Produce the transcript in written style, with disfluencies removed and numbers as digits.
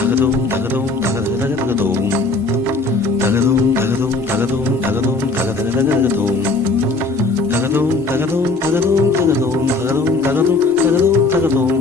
தகதோம் தகதோம் தகதகதகதோம் தகதோம் தகதோம் தகதோம் தகதோம் தகதகதகதோம் தகதோம் தகதோம் தகதோம் தகதோம் தகதோம் தகதோம் தகதோம் தகதோம்